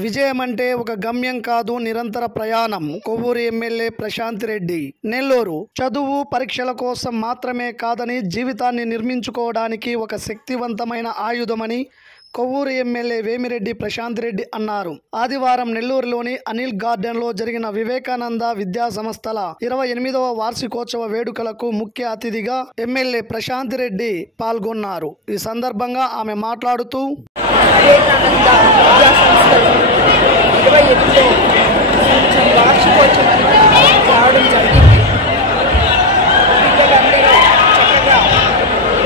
విజయం అంటే ఒక గమ్యం కాదు, నిరంతర ప్రయాణం. కొవ్వూరు ఎమ్మెల్యే ప్రశాంత్ రెడ్డి. నెల్లూరు చదువు పరీక్షల కోసం మాత్రమే కాదని జీవితాన్ని నిర్మించుకోవడానికి ఒక శక్తివంతమైన ఆయుధమని కొవ్వూరు ఎమ్మెల్యే వేమిరెడ్డి ప్రశాంత్ రెడ్డి అన్నారు. ఆదివారం నెల్లూరులోని అనిల్ గార్డెన్లో జరిగిన వివేకానంద విద్యా సంస్థల 28వ వార్షికోత్సవ వేడుకలకు ముఖ్య అతిథిగా ఎమ్మెల్యే ప్రశాంత్ రెడ్డి పాల్గొన్నారు. ఈ సందర్భంగా ఆమె మాట్లాడుతూ రావడం జరిగింది. పిల్లలందరూ చక్కగా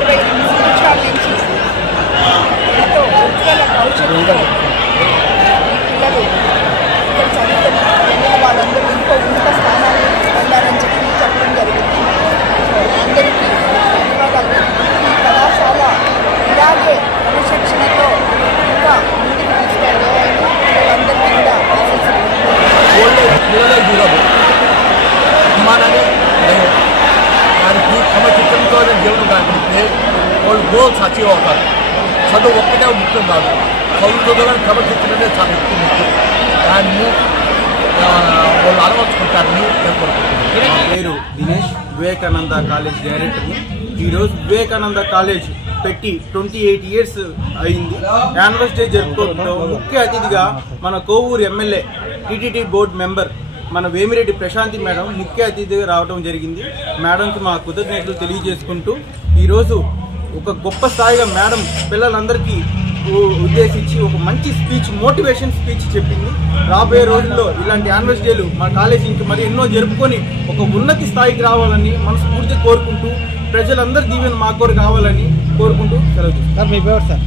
25 సంవత్సరాల నుంచి ఎంతో ఉజ్వల భవిష్యత్తుతో పిల్లలు ఇక్కడ చదువుతున్న వాళ్ళందరూ ఇంకో ఉన్నత స్థానాన్ని పొందారని చెప్పడం జరిగింది. అందరికీ ధన్యవాదాలు. ఈ కళాశాల ఇలాగే క్రమశిక్షణతో ఇంకా ముందుకు తీసుకెళ్ళాలని పిల్లలందరికీ కూడా ఆశిస్తున్నాను. వారికి క్రమశిక్షణతో జీవనం కాకపోతే వాళ్ళు గోల్ అచీవ్ అవుతారు. చదువు ఒక్కటే ముఖ్యం కాదు, చదువుతో క్రమశిక్షణనే చాలా ఎక్కువ ముఖ్యం. దాన్ని వాళ్ళు అలవర్చుకుంటారని నా పేరు దినేష్, వివేకానంద కాలేజ్ డైరెక్టర్ని. ఈరోజు వివేకానంద కాలేజ్ పెట్టి 28 ఇయర్స్ అయింది. యానివర్సరీ జరుపుకోవడంలో ముఖ్య అతిథిగా మన Kovvur MLA TTD board member మన వేమిరెడ్డి ప్రశాంతి మేడం ముఖ్య అతిథిగా రావడం జరిగింది. మేడంకి మా కృతజ్ఞతలు తెలియజేసుకుంటూ ఈరోజు ఒక గొప్ప స్థాయిగా మేడం పిల్లలందరికీ ఉద్దేశించి ఒక మంచి స్పీచ్, మోటివేషన్ స్పీచ్ చెప్పింది. రాబోయే రోజుల్లో ఇలాంటి యానివర్సరీలు మా కాలేజీ ఇంక మరి ఎన్నో జరుపుకొని ఒక ఉన్నతి స్థాయికి రావాలని మనస్ఫూర్తిగా కోరుకుంటూ ప్రజలందరూ దీవెన మా కోరు కావాలని కోరుకుంటూ సెలవు తీసుకుంటారు. మీ పేరు సార్?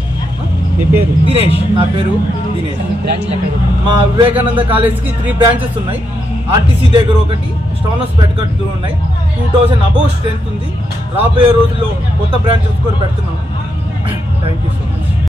మీ పేరు? దినేష్. నా పేరు దినేష్. మా వివేకానంద కాలేజ్కి 3 బ్రాంచెస్ ఉన్నాయి. ఆర్టీసీ దగ్గర ఒకటి, స్టోనస్ పెట్టుకట్టు ఉన్నాయి. 2000 అబౌవ్ స్ట్రెంత్ ఉంది. రాబోయే రోజుల్లో కొత్త బ్రాంచెస్ కూడా పెడుతున్నాము. Thank you so much.